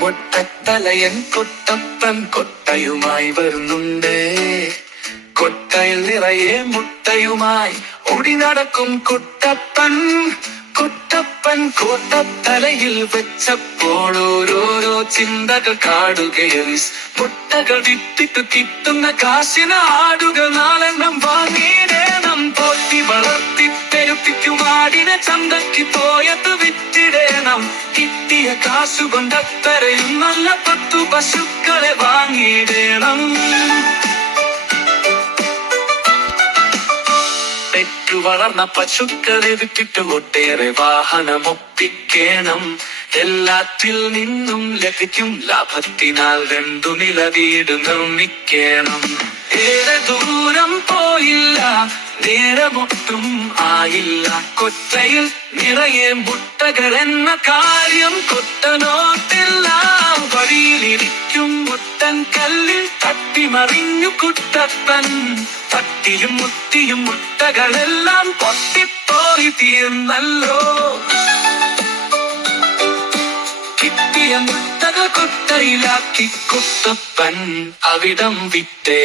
മുട്ടത്തലയൻ കുട്ടപ്പൻ കൊട്ടയുമായി വരുന്നുണ്ട്. കൊട്ടയിൽ നിറയെ മുട്ടയുമായി ഓടി നടക്കും കുട്ടപ്പൻ. കുട്ടപ്പൻ കോട്ടത്തലയിൽ വെച്ചപ്പോൾ ഓരോരോ ചിന്തകൾ കാടുകയിൽ. മുട്ടകൾ വിട്ടിട്ട് കിട്ടുന്ന കാശിന് ആടുകൾ നാലെണ്ണം വാങ്ങിയിടേണം. പോറ്റി വളർത്തി പെരുപ്പിക്കും ആടിനെ ചന്തയ്ക്ക് പോയത് വിറ്റിടേണം. കിട്ടിയ കാശുകൊണ്ടത്രയും നല്ല 10 പശുക്കളെ വാങ്ങിയിടേണം. വളർന്ന പശുക്കളെ വിട്ടിട്ട് ഒട്ടേറെ വാഹനം ഒപ്പിക്കണം. എല്ലാത്തിൽ നിന്നും ലഭിക്കും ലാഭത്തിനാൽ 2 നില വീട് നിർമ്മിക്കണം. ഏറെ ദൂരം പോയില്ല, നേരമൊട്ടും ആയില്ല. കൊട്ടയിൽ നിറയെ മുട്ടകൾ എന്ന കാര്യം കൊട്ടനോട്ടില്ല. വഴിയിലിരിക്കും മുട്ടൻ കല്ലിൽ തട്ടിമറിഞ്ഞു കുട്ടപ്പൻ. തട്ടിയും മുട്ടിയും മുട്ടകളെല്ലാം പൊട്ടിപ്പോയി തീർന്നല്ലോ. കിട്ടിയ മുട്ടകൾ കൊട്ടയിലാക്കി കുട്ടപ്പൻ അവിടം വിട്ടേ.